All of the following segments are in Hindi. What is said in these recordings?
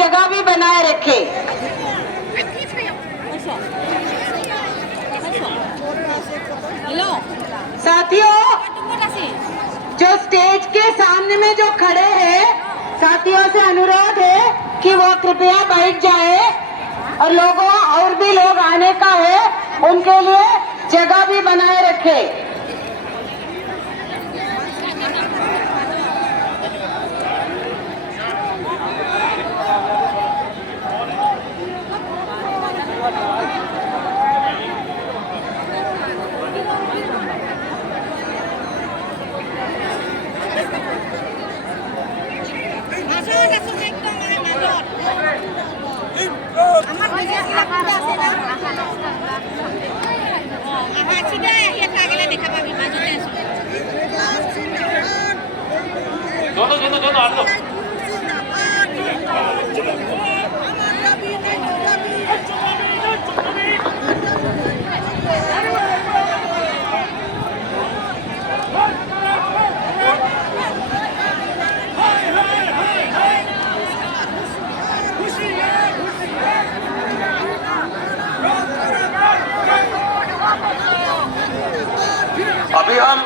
जगह भी बनाए रखे। साथियों, जो स्टेज के सामने में जो खड़े हैं, साथियों से अनुरोध है कि वो कृपया बैठ जाए और लोगों और भी लोग आने का है, उनके लिए जगह भी बनाए रखे। दोनों आठ दो। अभी हम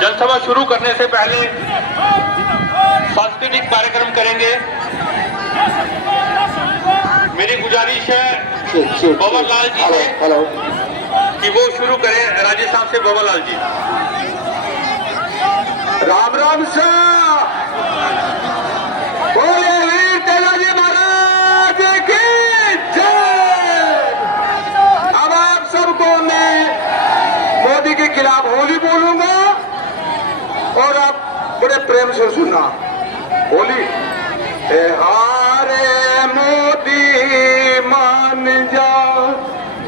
जनसभा शुरू करने से पहले सांस्कृतिक कार्यक्रम करेंगे। मेरी गुजारिश है बबर लाल जी से कि वो शुरू करें। राजस्थान से बबर लाल जी। राम राम शाह, बोले वीर तेलाजी महाराज की जय। अब आप सबको मैं मोदी के खिलाफ होली बोलूंगा और आप बड़े प्रेम से सुनना। होली हारे मोदी मान जा,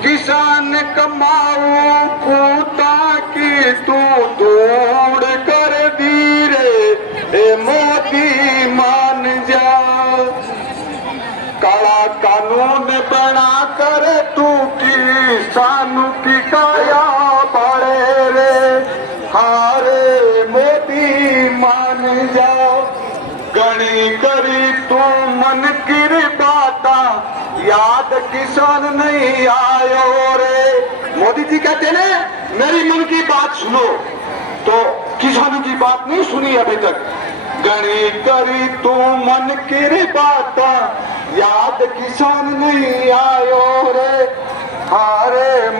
किसान कमाऊ पूता की तू तोड़ कर दी रे, मोदी मान जा। काला कानून बना कर तू किसानों की काया पाड़े रे, हारे मोदी मान जाओ। गणी करी तू मन की बाता, याद किसान नहीं आयो रे। मोदी जी कहते ना मेरी मन की बात सुनो, तो किसानों की बात नहीं सुनी अभी तक। गणी करी तू मन की बाता, याद किसान नहीं आयो रे, हारे